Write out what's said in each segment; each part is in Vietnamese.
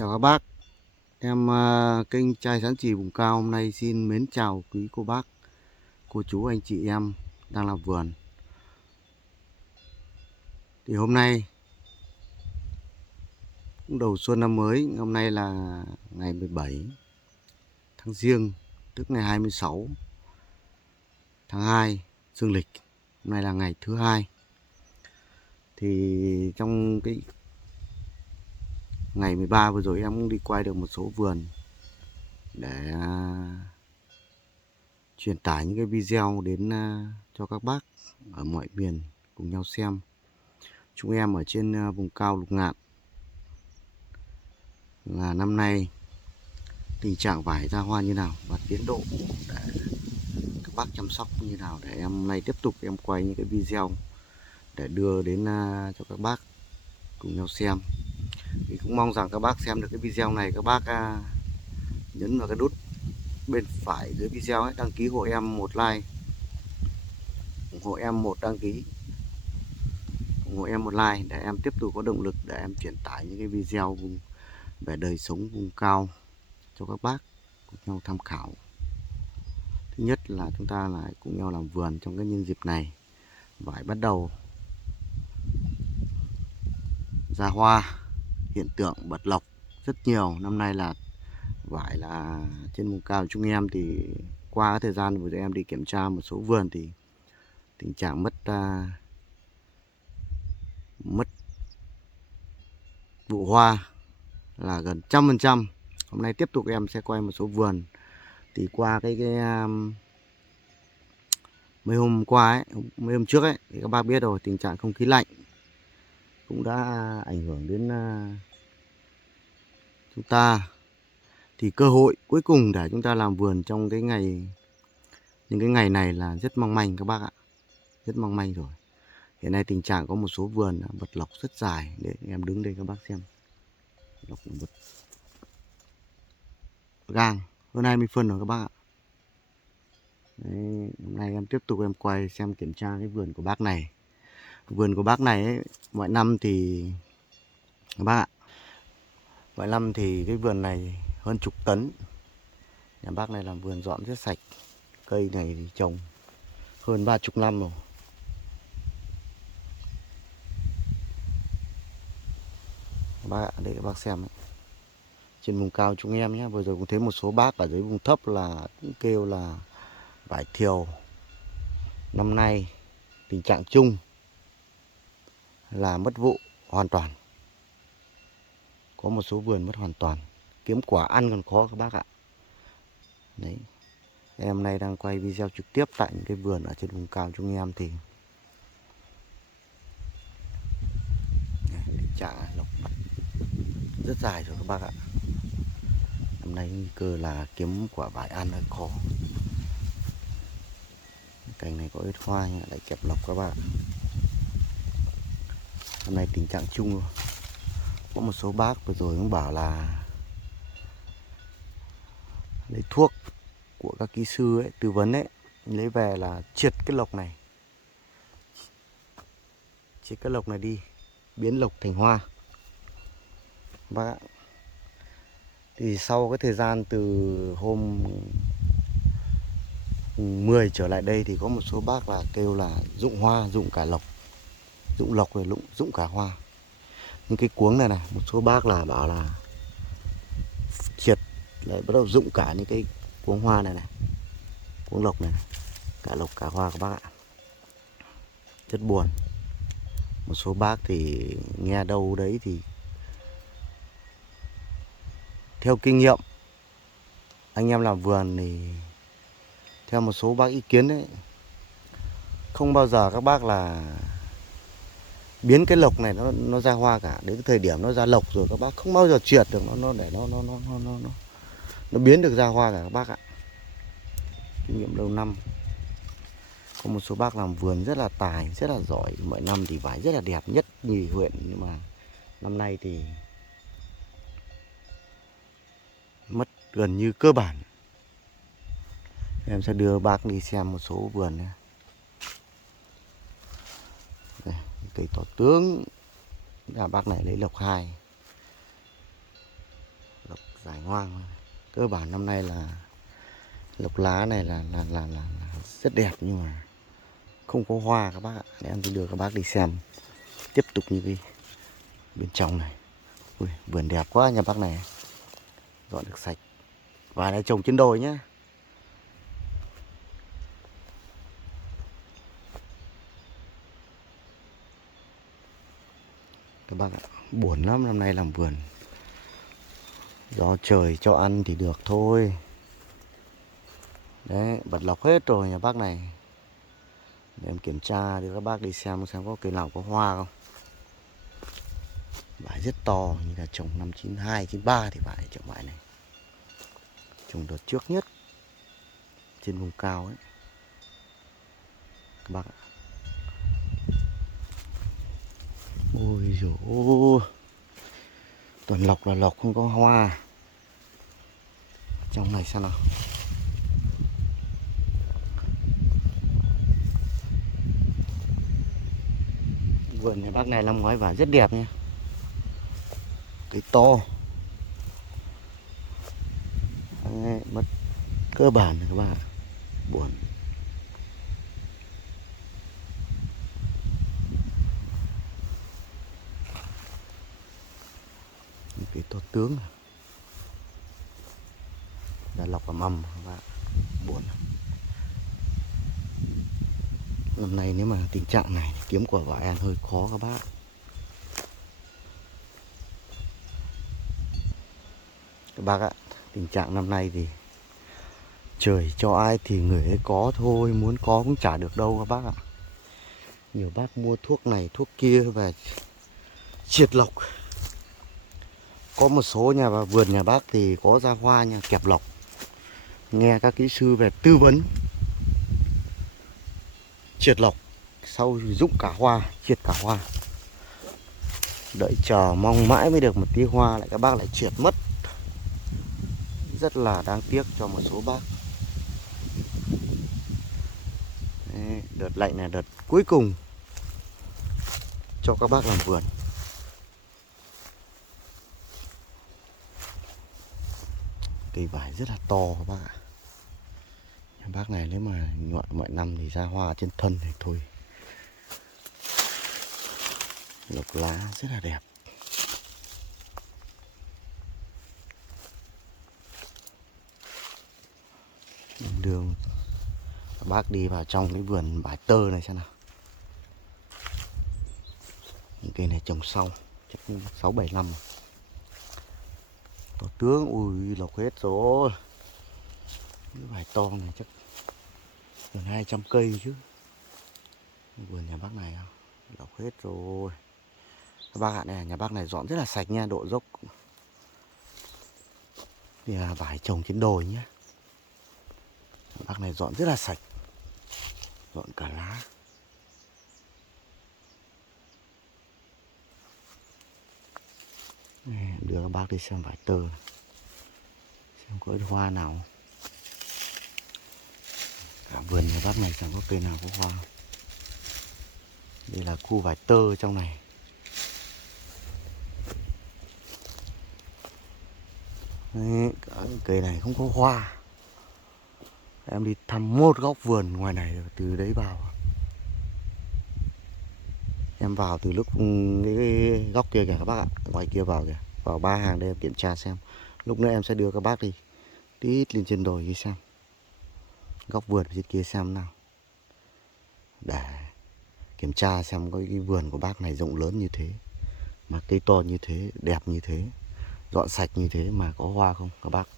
Chào các bác, em kênh Trai Sáng Chỉ Vùng Cao hôm nay xin mến chào quý cô bác, cô chú, anh chị em đang làm vườn. Thì hôm nay cũng đầu xuân năm mới, hôm nay là ngày 17 tháng Giêng, tức ngày 26 tháng 2 dương lịch. Hôm nay là ngày thứ hai. Thì trong cái ngày 13 vừa rồi em cũng đi quay được một số vườn để truyền tải những cái video đến cho các bác ở mọi miền cùng nhau xem. Chúng em ở trên vùng cao Lục Ngạn là năm nay tình trạng vải ra hoa như nào và tiến độ để các bác chăm sóc như nào, để em hôm nay tiếp tục em quay những cái video để đưa đến cho các bác cùng nhau xem. Thì cũng mong rằng các bác xem được cái video này, các bác nhấn vào cái nút bên phải dưới video ấy, đăng ký hộ em một like, ủng hộ em một đăng ký, ủng hộ em một like để em tiếp tục có động lực để em truyền tải những cái video về đời sống vùng cao cho các bác cùng nhau tham khảo. Thứ nhất là chúng ta lại cùng nhau làm vườn trong cái nhân dịp này, vải bắt đầu ra hoa, hiện tượng bật lộc rất nhiều. Năm nay là vải là trên vùng cao chúng em thì qua cái thời gian vừa rồi em đi kiểm tra một số vườn thì tình trạng mất vụ hoa là gần 100%. Hôm nay tiếp tục em sẽ quay một số vườn thì qua cái mấy hôm qua ấy, mấy hôm trước ấy thì các bác biết rồi, tình trạng không khí lạnh cũng đã ảnh hưởng đến chúng ta. Thì cơ hội cuối cùng để chúng ta làm vườn trong những cái ngày này là rất mong manh các bác ạ, rất mong manh rồi. Hiện nay tình trạng có một số vườn bật lộc rất dài, để em đứng đây các bác xem, lộc bật gang hơn 20 phân rồi các bác ạ. Đấy, hôm nay em tiếp tục em quay xem kiểm tra cái vườn của bác này. Vườn của bác này ấy, mọi năm thì các bác ạ, mọi năm thì cái vườn này hơn chục tấn. Nhà bác này làm vườn dọn rất sạch. Cây này thì trồng hơn 30 năm rồi. Các bác ạ, để các bác xem ấy. Trên vùng cao chúng em nhé, vừa rồi cũng thấy một số bác ở dưới vùng thấp là cũng kêu là vải thiều năm nay tình trạng chung là mất vụ hoàn toàn. Có một số vườn mất hoàn toàn, kiếm quả ăn còn khó các bác ạ. Đấy, em nay đang quay video trực tiếp tại những cái vườn ở trên vùng cao chúng em thì tình trạng lộc bật rất dài rồi các bác ạ. Năm nay nguy cơ là kiếm quả vải ăn hơi khó. Cành này có ít hoa nhưng lại kẹp lộc các bạn. Hôm nay tình trạng chung rồi. Có một số bác vừa rồi cũng bảo là lấy thuốc của các kỹ sư ấy, tư vấn ấy, lấy về là triệt cái lộc này, triệt cái lộc này đi, biến lộc thành hoa. Bác ạ, thì sau cái thời gian từ hôm 10 trở lại đây thì có một số bác là kêu là rụng hoa, rụng cả lộc, rụng lộc rồi rụng cả hoa. Những cái cuống này này, một số bác là bảo là triệt lại bắt đầu rụng cả những cái cuống hoa này này, cuống lộc này, cả lộc cả hoa các bác ạ. Rất buồn. Một số bác thì nghe đâu đấy thì theo kinh nghiệm anh em làm vườn thì theo một số bác ý kiến đấy, không bao giờ các bác là biến cái lộc này nó ra hoa cả. Đến cái thời điểm nó ra lộc rồi các bác không bao giờ triệt được nó để nó biến được ra hoa cả các bác ạ. Kinh nghiệm lâu năm. Có một số bác làm vườn rất là tài, rất là giỏi, mỗi năm thì vải rất là đẹp, nhất nhì huyện, nhưng mà năm nay thì mất gần như cơ bản. Em sẽ đưa bác đi xem một số vườn này. Đây, cây tỏ tướng, nhà bác này lấy lộc 2. giải hoang. Cơ bản năm nay là lộc lá này là rất đẹp nhưng mà không có hoa các bác ạ. Để em đi đưa các bác đi xem tiếp tục như cái bên trong này. Ui, vườn đẹp quá nhà bác này, dọn được sạch. Vải này trồng trên đồi nhá. Các bác ạ, buồn lắm năm nay làm vườn. Do trời cho ăn thì được thôi. Đấy, bật lọc hết rồi nhà bác này. Để em kiểm tra để các bác đi xem có cây nào có hoa không. Vải rất to, như là trồng năm 92, 93 thì vải trồng vải này. Trồng đợt trước nhất trên vùng cao ấy. Các bác ạ. Ôi dồi ôi. Toàn lọc là lọc không có hoa. Trong này xem nào. Vườn nhà bác này năm ngoái vải rất đẹp nha. Cây to. Đấy, mất cơ bản rồi các bạn. Buồn. Cây to tướng. Đã lọc vào mầm các bạn. Buồn. Năm nay nếu mà tình trạng này kiếm quả vải ăn hơi khó các bác. Các bác ạ, tình trạng năm nay thì trời cho ai thì người ấy có thôi, muốn có cũng chả được đâu các bác ạ. Nhiều bác mua thuốc này thuốc kia về triệt lộc. Có một số nhà và vườn nhà bác thì có ra hoa nha, kẹp lộc. Nghe các kỹ sư về tư vấn triệt lộc, sau thì rụng cả hoa, triệt cả hoa. Đợi chờ mong mãi mới được một tí hoa lại các bác lại triệt mất. Rất là đáng tiếc cho một số bác. Đấy, đợt lạnh là đợt cuối cùng cho các bác làm vườn. Cây vải rất là to các bác ạ. Bác này nếu mà nhọn mọi năm thì ra hoa trên thân thì thôi. Lộc lá rất là đẹp. Đường bác đi vào trong cái vườn vải tơ này xem nào. Những cây này trồng sau chắc 6-7 năm rồi. To tướng, ui lộc hết rồi. Cái vải to này chắc gần 200 cây chứ. Vườn nhà bác này lộc hết rồi. Các bác ạ, này nhà bác này dọn rất là sạch nha, độ dốc thì là vải trồng trên đồi nhé. Bác này dọn rất là sạch, dọn cả lá. Đưa các bác đi xem vải tơ này. Xem có hoa nào. Cả vườn nhà bác này chẳng có cây nào có hoa. Đây là khu vải tơ trong này. Đấy, cây này không có hoa. Em đi thăm một góc vườn ngoài này rồi, từ đấy vào. Em vào từ lúc cái góc kia kìa các bác ạ. Ngoài kia vào kìa. Vào 3 hàng đây em kiểm tra xem. Lúc nữa em sẽ đưa các bác đi tít lên trên đồi đi xem. Góc vườn trên kia xem nào. Để kiểm tra xem có cái vườn của bác này rộng lớn như thế, mà cây to như thế, đẹp như thế, dọn sạch như thế mà có hoa không các bác.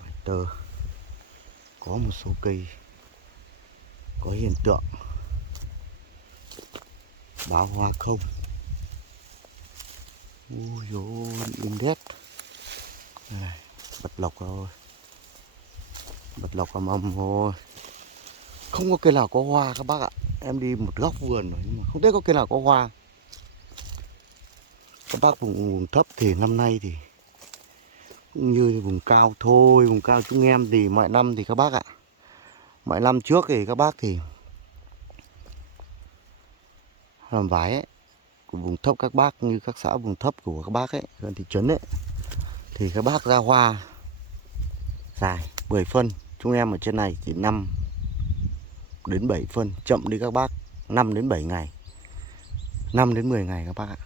Vải tơ. Có một số cây có hiện tượng báo hoa không. Ui dồi im đét. Này, bật lộc rồi. Bật lộc ầm ầm rồi. Không có cây nào có hoa các bác ạ. Em đi một góc vườn rồi nhưng mà không biết có cây nào có hoa. Các bác vùng thấp thì năm nay thì cũng như vùng cao thôi. Vùng cao chúng em thì mọi năm thì các bác ạ, mọi năm trước thì các bác thì làm vải ấy, của vùng thấp các bác, như các xã vùng thấp của các bác ấy, gần thị trấn ấy, thì các bác ra hoa dài 10 phân. Chúng em ở trên này chỉ 5 đến 7 phân, chậm đi các bác 5 đến 7 ngày, 5 đến 10 ngày các bác ạ.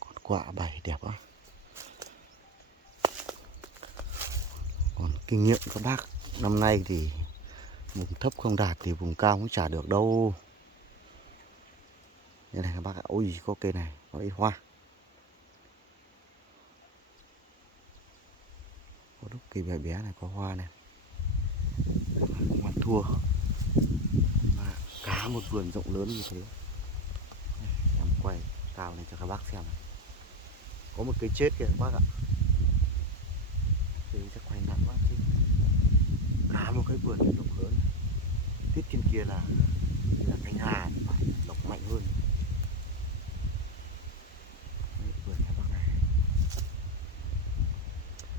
Còn quả bày đẹp quá. Còn kinh nghiệm các bác, năm nay thì vùng thấp không đạt thì vùng cao cũng chả được đâu. Đây này các bác ạ, ôi có cây này có ít hoa. Có lúc cây bé bé này có hoa này. Không ăn thua. Mà cả một vườn rộng lớn như thế. Em quay cao này cho các bác xem. Có một cây chết kìa các bác ạ. Cây chắc quay nặng quá chứ. Cả một cái vườn rộng lớn. Tiết trên kia là cánh hà thì phải lộc mạnh hơn. Đấy, vườn các bác này.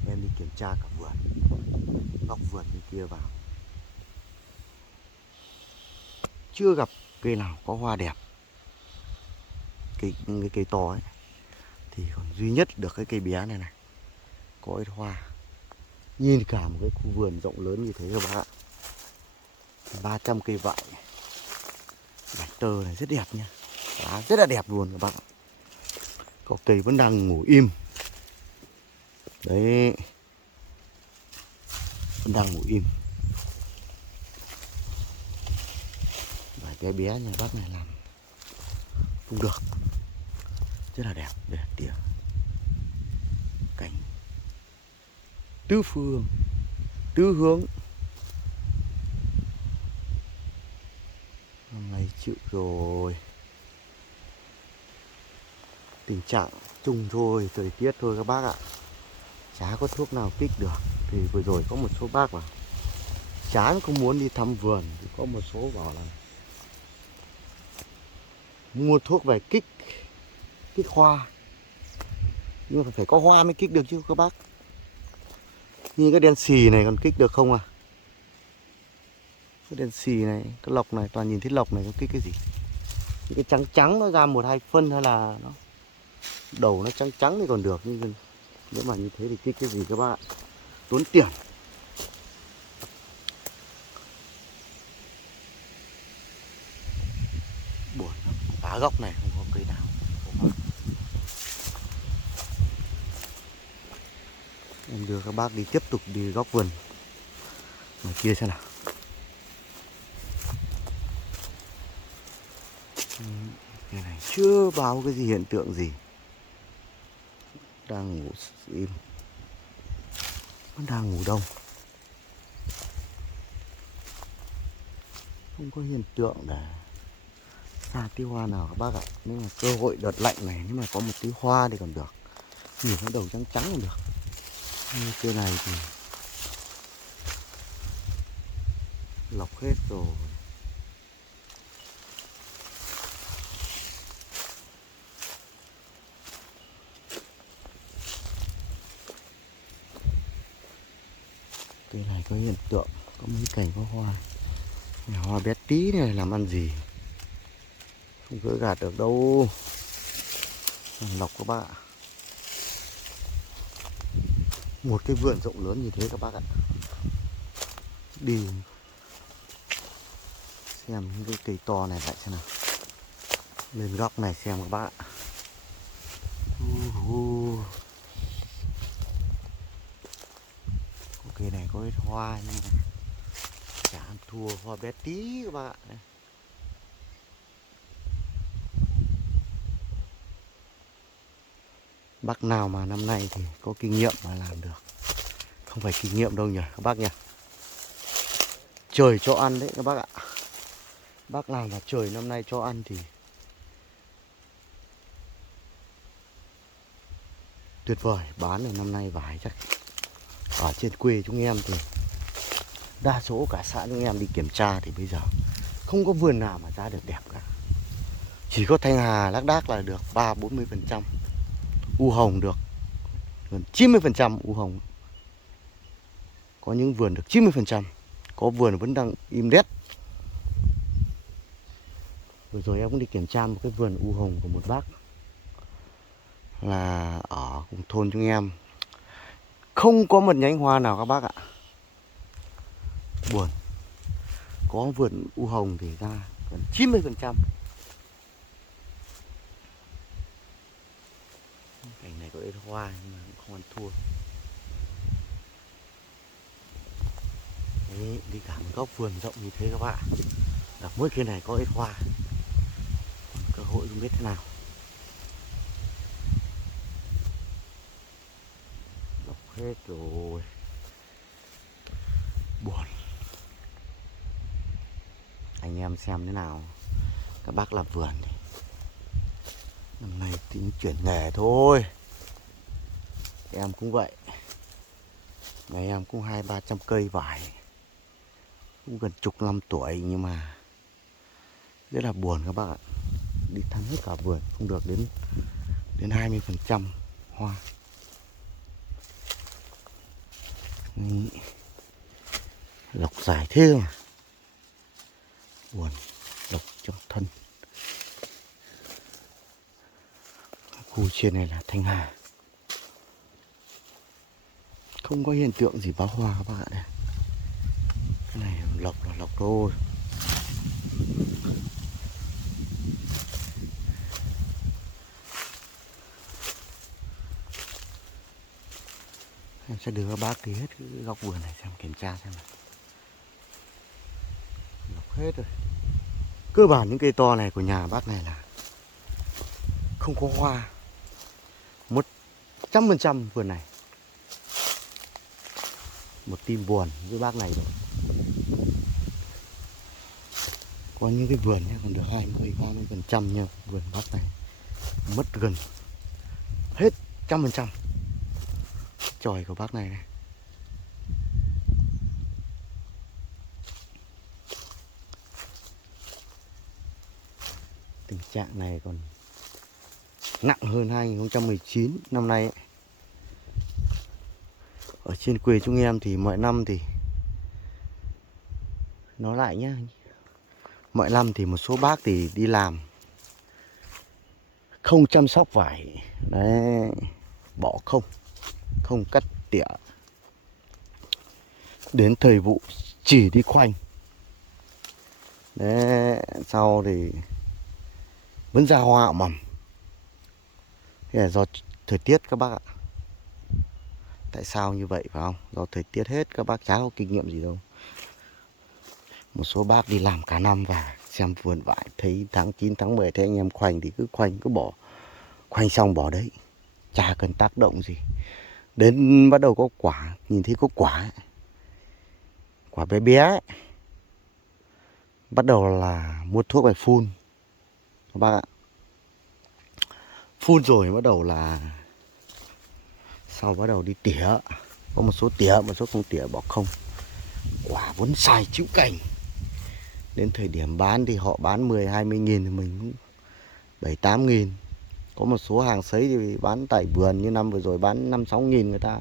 Em đi kiểm tra cả vườn, góc vườn bên kia vào, chưa gặp cây nào có hoa đẹp. Cái cây to ấy thì còn duy nhất được cái cây bé này này có ít hoa. Nhìn cả một cái khu vườn rộng lớn như thế các bác ạ, 300 cây vải, vải tơ này rất đẹp nha, lá rất là đẹp luôn các bác ạ. Có cây vẫn đang ngủ im đấy, vẫn đang ngủ im. Vải bé bé nhà bác này làm cũng được, rất là đẹp. Đây là tỉa cảnh tứ phương tứ hướng. Năm nay chịu rồi, tình trạng chung thôi, thời tiết thôi các bác ạ, chả có thuốc nào kích được. Thì vừa rồi có một số bác bảo chán không muốn đi thăm vườn, thì có một số bảo là mua thuốc về kích hoa, nhưng mà phải có hoa mới kích được chứ các bác. Như cái đen xì này còn kích được không à? Cái đen xì này, cái lộc này, toàn nhìn thấy lộc này, có kích cái gì? Những cái trắng trắng nó ra 1-2 phân, hay là nó đầu nó trắng trắng thì còn được, nhưng nếu mà như thế thì kích cái gì các bạn? Tốn tiền. Buồn lắm, cả góc này không có cây nào. Em đưa các bác đi tiếp tục đi góc vườn ngoài kia xem nào. Cái này chưa báo cái gì hiện tượng gì, đang ngủ im, vẫn đang ngủ đông, không có hiện tượng để ra tí hoa nào các bác ạ. Nếu mà cơ hội đợt lạnh này, nếu mà có một tí hoa thì còn được, nhìn cái đầu trắng trắng còn được. Như cây này thì lọc hết rồi. Cây này có hiện tượng, có mấy cành có hoa. Hoa bé tí này làm ăn gì, không gỡ gạt được đâu. Lọc các bác ạ. Một cái vườn rộng lớn như thế các bác ạ. Đi xem những cái cây to này lại xem nào. Lên góc này xem các bác ạ. Cây này có ít hoa nhưng mà chả ăn thua, hoa bé tí các bác ạ. Bác nào mà năm nay thì có kinh nghiệm mà làm được, không phải kinh nghiệm đâu nhỉ các bác nhỉ. Trời cho ăn đấy các bác ạ. Bác nào mà trời năm nay cho ăn thì tuyệt vời. Bán được năm nay vải chắc ở trên quê chúng em thì đa số cả xã chúng em đi kiểm tra thì bây giờ không có vườn nào mà ra được đẹp cả. Chỉ có Thanh Hà lác đác là được 30-40%, u hồng được gần 90%. U hồng có những vườn được 90%, có vườn vẫn đang im rét. Vừa rồi em cũng đi kiểm tra một cái vườn u hồng của một bác là ở cùng thôn chúng em, không có một nhánh hoa nào các bác ạ. Buồn. Có vườn u hồng thì ra gần 90%. Cảnh này có ít hoa nhưng mà cũng không ăn thua. Đấy, đi cả một góc vườn rộng như thế các bạn, gặp mỗi cái này có ít hoa, còn cơ hội không biết thế nào. Lọc hết rồi, buồn. Anh em xem thế nào, các bác làm vườn thì năm nay tính chuyển nghề thôi. Em cũng vậy, ngày em cũng 200-300 cây vải, cũng gần chục năm tuổi nhưng mà rất là buồn các bác ạ. Đi thăm hết cả vườn không được đến 20% hoa. Đấy. Lọc dài thế mà buồn, lọc trong thân. Khu trên này là Thanh Hà, không có hiện tượng gì báo hoa các bác ạ. Đây, cái này lọc là lọc thôi. Em sẽ đưa các bác đi hết cái góc vườn này xem, kiểm tra xem này. Lọc hết rồi. Cơ bản những cây to này của nhà bác này là không có hoa 100% vườn này. Một tim buồn với bác này rồi. Có những cái vườn nhá, còn được 20-30% nha. Vườn bác này mất gần hết 100% chòi của bác này này. Tình trạng này còn nặng hơn 2019 năm nay ấy. Ở trên quê chúng em thì mọi năm thì nói lại nhá, mọi năm thì một số bác thì đi làm không chăm sóc vải đấy, bỏ không cắt tỉa, đến thời vụ chỉ đi khoanh đấy, sau thì vẫn ra hoa mầm. Thế là do thời tiết các bác ạ. Tại sao như vậy phải không? Do thời tiết hết, các bác chả có kinh nghiệm gì đâu. Một số bác đi làm cả năm và xem vườn vải, thấy tháng 9, tháng 10 thấy anh em khoanh thì cứ khoanh, cứ bỏ. Khoanh xong bỏ đấy, chả cần tác động gì. Đến bắt đầu có quả, nhìn thấy có quả, quả bé bé ấy. Bắt đầu là mua thuốc về phun các bác ạ. Phun rồi bắt đầu là sau bắt đầu đi tỉa. Có một số tỉa, một số không tỉa, bỏ không. Quả vốn xài chịu cành. Đến thời điểm bán thì họ bán 10-20 nghìn thì mình cũng 7-8 nghìn. Có một số hàng sấy thì bán tại vườn, như năm vừa rồi bán 5-6 nghìn, người ta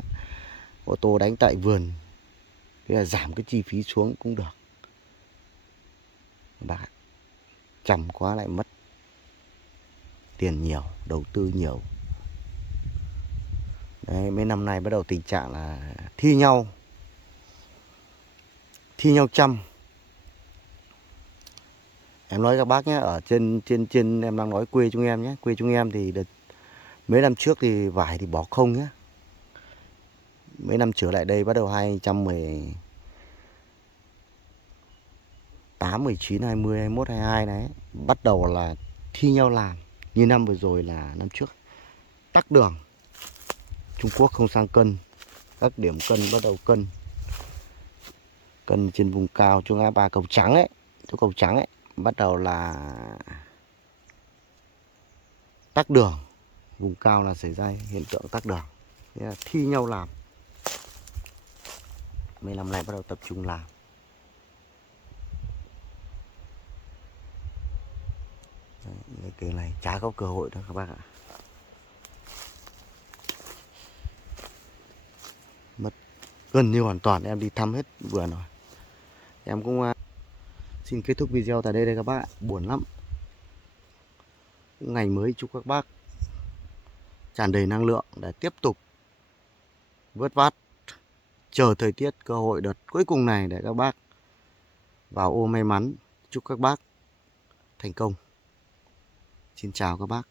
ô tô đánh tại vườn. Thế là giảm cái chi phí xuống cũng được. Bác chăm quá lại mất tiền nhiều, đầu tư nhiều. Đấy, mấy năm nay bắt đầu tình trạng là thi nhau chăm. Em nói các bác nhé, ở trên em đang nói quê chúng em nhé. Quê chúng em thì đợt, mấy năm trước thì vải thì bỏ không nhé. Mấy năm trở lại đây bắt đầu 2018, 19, 20, 21, 22 này bắt đầu là thi nhau làm. Như năm vừa rồi là năm trước tắc đường, Trung Quốc không sang cân, các điểm cân bắt đầu cân trên vùng cao chỗ ngã ba Cầu Trắng ấy, chỗ Cầu Trắng ấy bắt đầu là tắc đường. Vùng cao là xảy ra hiện tượng tắc đường. Thế là thi nhau làm. Mấy năm nay bắt đầu tập trung làm. Đấy, cái này chả có cơ hội đâu các bác ạ. Mất gần như hoàn toàn. Em đi thăm hết vườn rồi. Em cũng xin kết thúc video tại đây các bác ạ. Buồn lắm. ngày mới chúc các bác tràn đầy năng lượng để tiếp tục vớt vát, chờ thời tiết cơ hội đợt cuối cùng này để các bác vào ô may mắn. Chúc các bác thành công. Xin chào các bác.